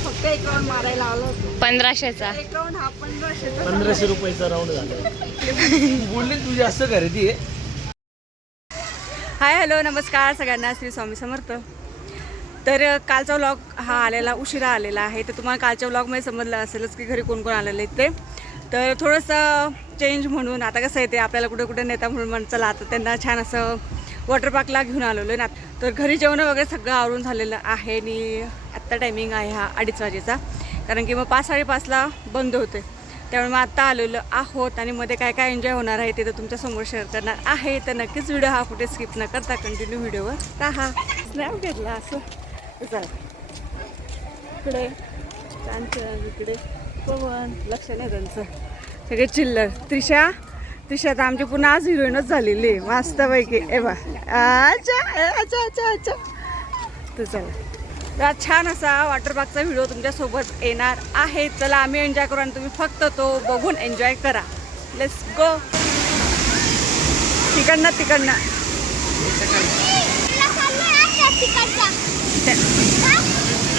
फक्त एक राऊंड मारायला आलो होतो 1500चा. एक राऊंड हा 1500चा. 1500 रुपयाचा राऊंड झाला. बोलले तुझी असं खरेदी आहे. हाय हॅलो नमस्कार सगळ्यांना, श्री स्वामी समर्थ. तर कालचा व्लॉग हा आलेला उशिरा आलेला आहे. तर तुम्हाला कालच्या व्लॉगमध्ये समजलं असेलच की घरी कोण कोण आलेलं आहे ते. तर थोडंसं चेंज म्हणून आता कसं आहे ते आपल्याला कुठे कुठे नेता म्हणून चला आता त्यांना छान असं वॉटर पार्कला घेऊन आलेलो आहे ना. तर घरी जेवण वगैरे सगळं आवरून झालेलं आहे आणि आत्ता टायमिंग आहे हा 2:30 वाजेचा. कारण की मग 5-5:30ला बंद होते. त्यामुळे मग आत्ता आलेलो आहोत आणि मध्ये काय काय एन्जॉय होणार आहे ते तर तुमच्यासमोर शेअर करणार आहे. तर नक्कीच व्हिडिओ हा कुठे स्किप न करता कंटिन्यू व्हिडिओवर राहा. स्नॅप घेतला असं चला. इकडे कांचन, इकडे पवन, लक्ष नाही त्यांचं, सगळे चिल्लर. त्रिशा तर आमची पुन्हा आज हिरोईनच झालेली आहे मस्तपैकी. ए बा अच्छा अच्छा अच्छा अच्छा. तर चला, तर आज छान असा वॉटर पार्कचा व्हिडिओ तुमच्यासोबत येणार आहे. चला आम्ही एन्जॉय करू आणि तुम्ही फक्त तो बघून एन्जॉय करा. Let's go. तिकडनं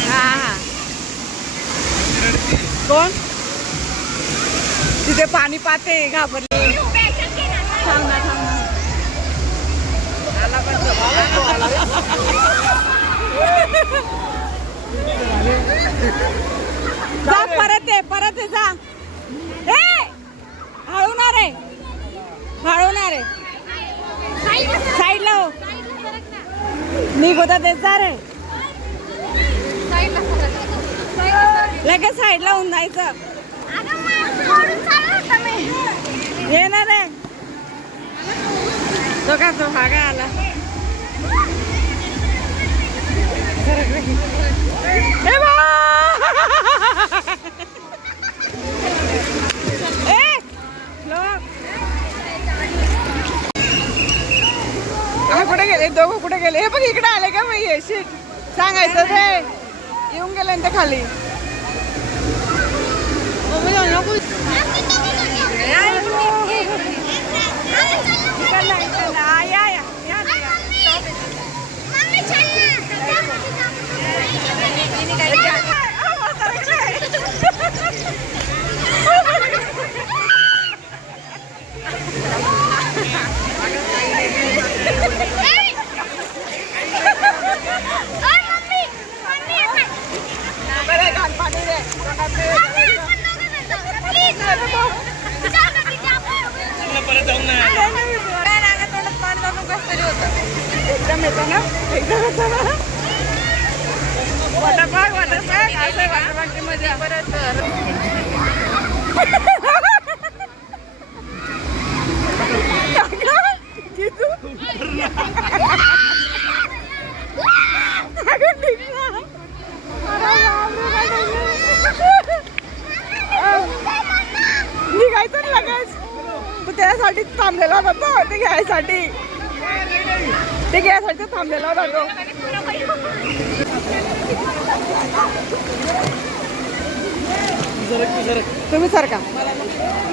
हां कोण तिथे पाणी पाहते घाबरली. थांब ना जा, परत ये जा. हळवणार आहे साईडला हो. मी गोदा देत जा रे. लगेच साईडला होऊन जायचं. येणार आहे तो का तो हा काय आला. कुठे गेले दोघं, कुठे गेले? हे बघ इकडे आले का मग शिट सांगायचं रे. येऊन गेले ते खाली. एकदम येतो ना वॉटर पार्क असं वॉटर पार्कची मजा. परत निघायचं ना लगेच. तू त्यासाठी थांबलेला होता तो, ते घ्यायसाठी थांबलेला होता तो. तुम्ही सारखा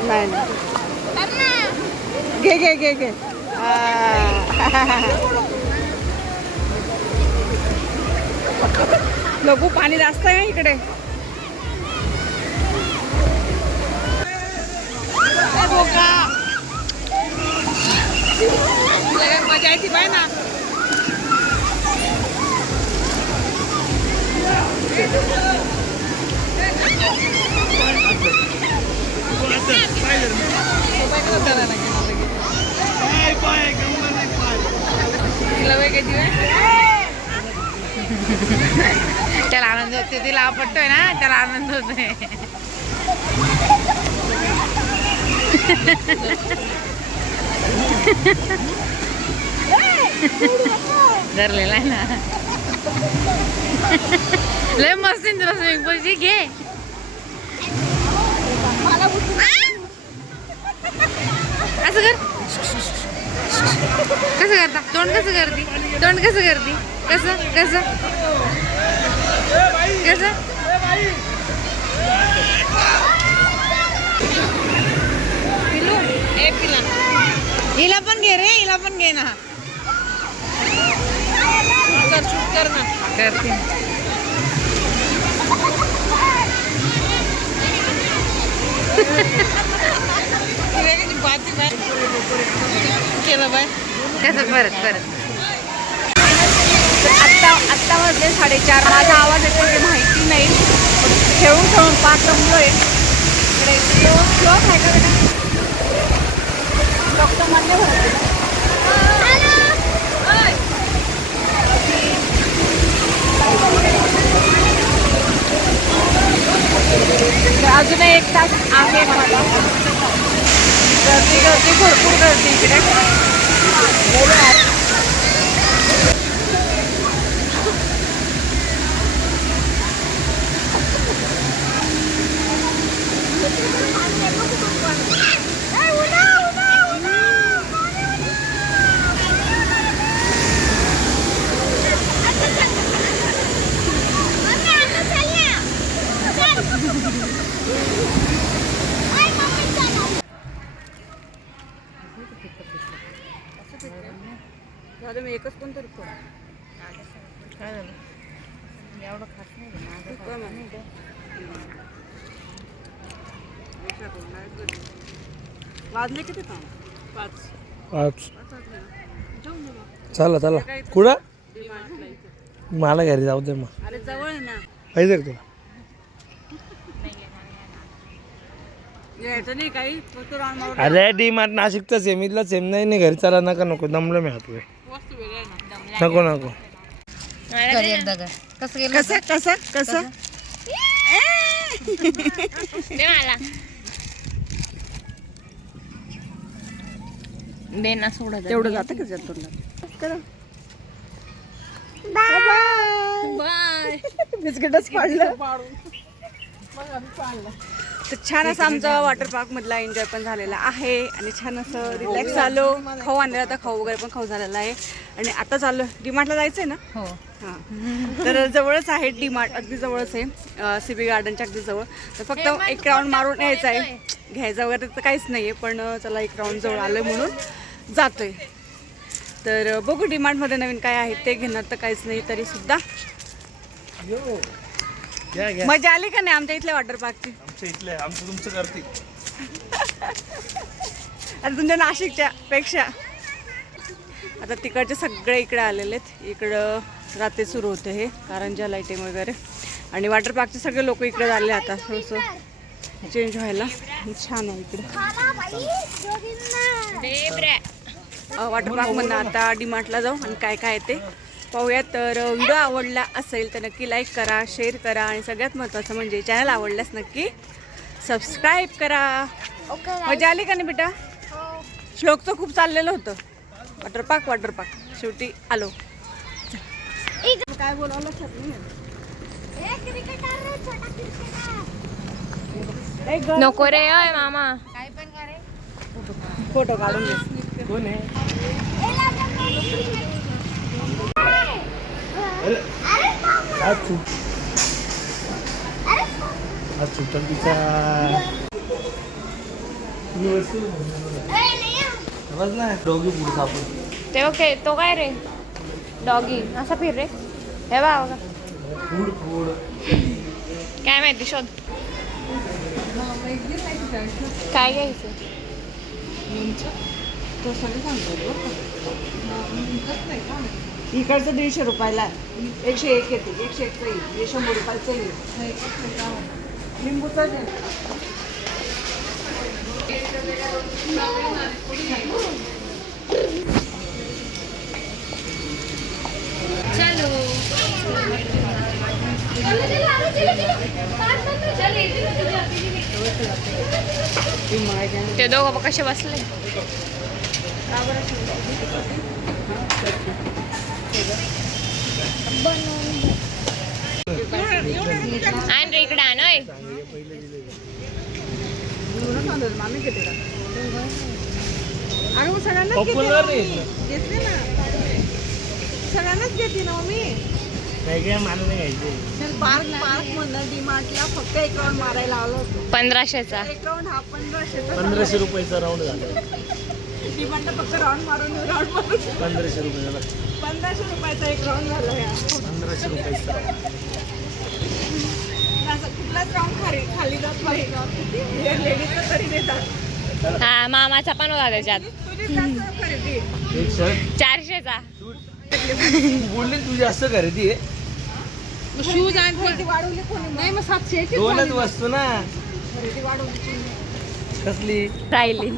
नाही घे. लगू पाणी जास्त आहे इकडे. मजा येते बाय ना. त्याला आनंद होते, तिला आपटतोय ना, त्याला आनंद होतोय. धरलेला आहे ना. लय मस्त तुला स्विमिंग पूलची घे. असं कर. कसं करता? तोंड कसं करते? कसं हिला पण घे रे, हिला पण घे ना. शूट कर ना. करते. केलं बाय कसं परत आत्ता वाजले 4:30. माझा आवाज येतो ते माहिती नाही. खेळून पाच रमलोय. इकडे श्लोक आहे का बेटा? डॉक्टर मान्य भरत अजून 1 तास आहे मला. गर्दी भरपूर गर्दी इकडे. झालं मी एकच कोणतरी काय झालं एवढं खात नाही. वाजले किती? 5. चला कुठं? मला घरी जाऊ दे मग. अरे जवळ आहे ना. पाहिजे का तुला? यायचं नाही काही फक्त राऊंड मारून. अरे डी मार्ट नाशिकचं सेम इथलं सेम नाही घरी चला. नका नको दमलं मी हात नको कसं गेलं कसं दे ना सोडा तेवढं जातं का तोंडात? बाय. बिस्किटच पाडलं. तर छान असं आमचा वॉटर पार्क मधला एन्जॉय पण झालेला आहे आणि छान असं रिलॅक्स आलो. खाऊ आणलेला होता, खाऊ वगैरे पण खाऊ झालेला आहे आणि आता चाललो डीमार्टला जायचंय ना. हो हां तर जवळच आहे डीमार्ट, अगदी जवळच आहे CB गार्डनच्या अगदी जवळ. तर फक्त एक राऊंड मारून यायचं आहे. घ्यायचं वगैरे तर काहीच नाही आहे पण चला एक राऊंड जवळ आलं म्हणून जातोय. तर बघू डीमार्टमध्ये नवीन काय आहे ते. घेणार तर काहीच नाही तरी सुद्धा मजा आली का नाही आमच्या इथल्या वॉटर पार्कची? आमच्या इथले आमचं तुमचं करते. आणि तुमच्या नाशिकच्या पेक्षा. आता तिकडचे सगळे इकडे आलेले आहेत. इकडं रात्री सुरू होते हे कारंजा लाईटिंग वगैरे आणि वॉटर पार्कचे सगळे लोक इकडे आले. आता थोडंसं चेंज व्हायला छान आहे इकडे वॉटर पार्कमधनं. आता डीमार्टला जाऊ आणि काय काय ते पाहूया. तर व्हिडिओ आवडला असेल तर नक्की लाईक करा, शेअर करा आणि सगळ्यात महत्त्वाचं म्हणजे चॅनल आवडल्यास नक्की सबस्क्राईब करा. मजा आली का नाही बेटा? श्लोकचं खूप चाललेलं होतं वॉटर पार्क शेवटी आलो. काय बोलावं लक्षात नाही. नको रे अय मामा. फोटो काढून घे. कोण आहे? आज सुटल तिचा ना डॉगी पुढे सापड. ते ओके तो काय रे डॉगी असा फिर रे. हे बघा फूड काय माहिती शोध. काय घ्यायचं? इकडचं 150 रुपयाला आहे. 101 येते. 101 येईल. 100 रुपयाचं येईल. लिंबूचा ते दोघं कसे बसले. आण रे इकडे आण. मामी घेते का? अगं सगळ्यांनाच पॉप्युलर घेतले ना. सगळ्यांनाच घेते ना मी. नाही काय मला नाही घ्यायचे. पार्क मधनं डीमार्टला फक्त एक राऊंड मारायला आलो होतो. 1500चा. एक राऊंड हा 1500चा. 1500 रुपयाचा राऊंड झाला. डीमार्टला फक्त राऊंड मारून 1500 रुपयाला. 1500 रुपयाचा एक राऊंड झाला या. 1500 रुपयाचा राऊंड. असं कुठलाच राऊंड खाली जात नाही. लेडीजचं तरी देतात. हा मामाचा पण होता त्याच्यात. तुझी जास्त खरेदी. एक शर्ट 400चा. बोलली तू जास्त खरेदी आहे. शूज आणि खरेदी वाढवली कोणी? नाही मग 700 ची दोनच वस्तू ना. खरेदी वाढवली. कसली राहिली.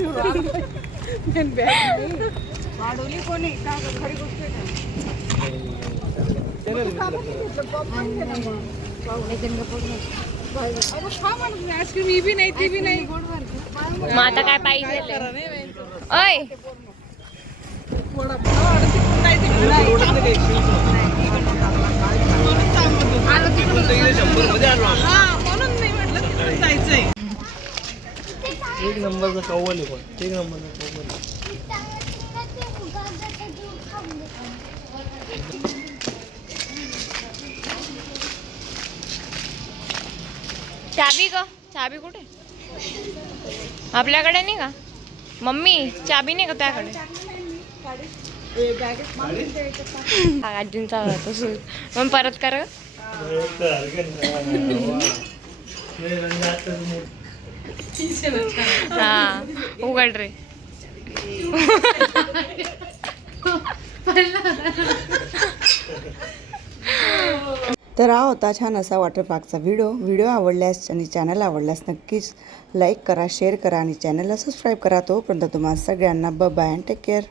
वाढवली कोणी? का खरी गोष्ट आहे आईस्क्रीम ही बी नाही ती बी नाही. मग आता काय पाहिजे? ओय म्हणून नाही म्हटलं तिकडून जायचंय. एक नंबरचा कव्वल आहे पण. एक नंबरचा कव्वल. चाबी ग, चाबी कुठे? आपल्याकडे नाही का? मम्मी चाबी नाही का त्याकडे? आजींचा होता मग परत कर. हा उघड रे. तर हा होता छान असा वॉटर पार्कचा व्हिडिओ आवडल्यास आणि चॅनल आवडल्यास नक्कीच लाईक करा, शेअर करा आणि चॅनलला सबस्क्राईब करा. तोपर्यंत तुम्हाला सगळ्यांना बाय अँड टेक केअर.